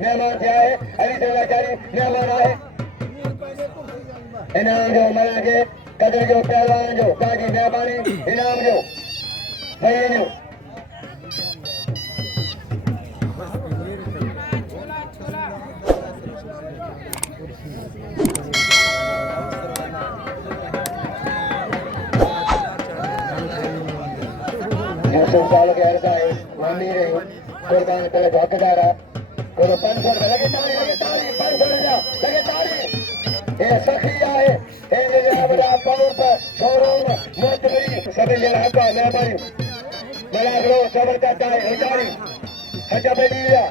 मेहमान थे आए अभी से लाचारी मेहमान आए इनाम जो मला के कदर जो पहलवान जो ताजी मेहमानी इनाम जो भैया जो साल के अर्जा है मानी रही कुर्बान करे हकदारा कोनो 500 लगे तारी 500 लगे तारी ये सखी आए ये जे बड़ा पावर पर शोरूम मोतबरी सभी जन हक मेहरबानी मलाखरो सबर करता है हजारी हजा बेलिया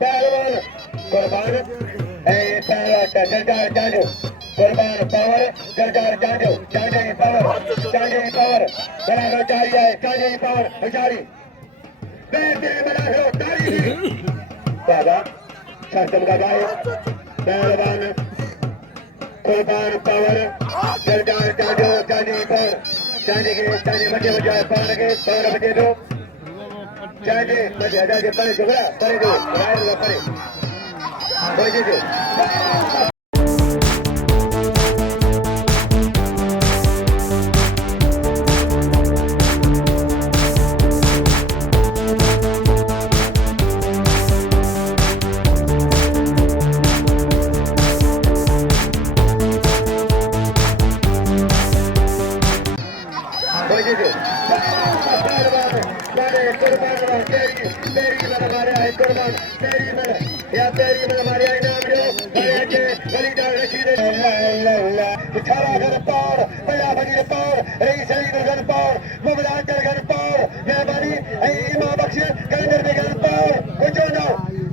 पहलवान कुर्बान ए पहला दिलदार चांडियो कुर्बान पावर दिलदार चांडियो चांडियो पावर मलाखरो चारी है चांडियो पावर हजारी बैठे मलाखरो तारी बाबा सस्तम का गाय पहलवान कुर्बान पावर दिलदार चांडियो चांडियो पावर चांडियो बचे पावर बचे दो चांडियो बचे आजा के परे झगड़ा परे दो रायर परे बचे दो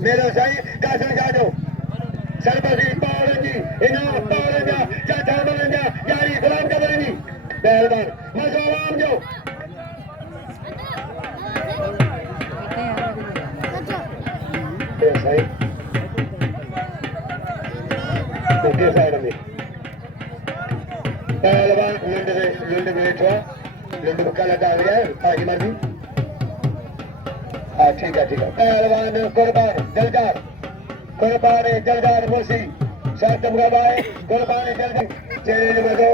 मेरा सही कासर जादो सरबती पावरंजी इनाम पावरंजा चाचा बलंजा यारी गुलाम का बलंजी पहलवान मजोराम जो सही तो के साइड में पहलवान लंड में बैठो लंड का लगा गया आगे मर्जी ठीक है पहलवान कुर्बान दिलदार मुसी सातम गवाए कुर्बान दिलदार चेहरे बदो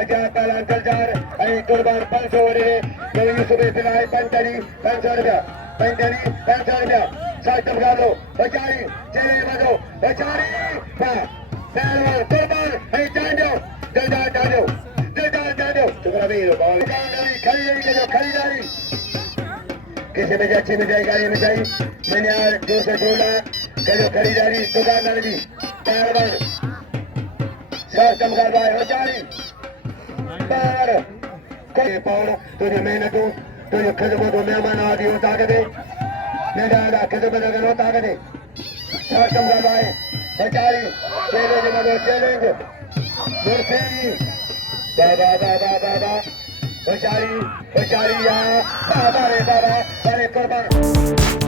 अच्छा काला दिलदार आई कुर्बान 500 रे कभी सुबह फिलहाल 500 रुपया सातम गालो बेचारी चेहरे बदो बेचारी पहलवान कुर्बान आई चांडियो दिलदार चांडियो तुम्हारा भी खरीदारी किसी में अच्छी मिठाई गाड़ी मिठाई मैंने यार 200 करो खरीदारी दुकानदार भी पहलवान सातम का भाई हजारी पर कोई पावर तुझे मेहनतों तुझे खिदमतों मेहमान आदि होता के दे मेरा खिदमत अगर होता के दे सातम का भाई हजारी चैलेंज मुर्सी बाबा बेचारी बाबा रे बाबा अरे कुर्बान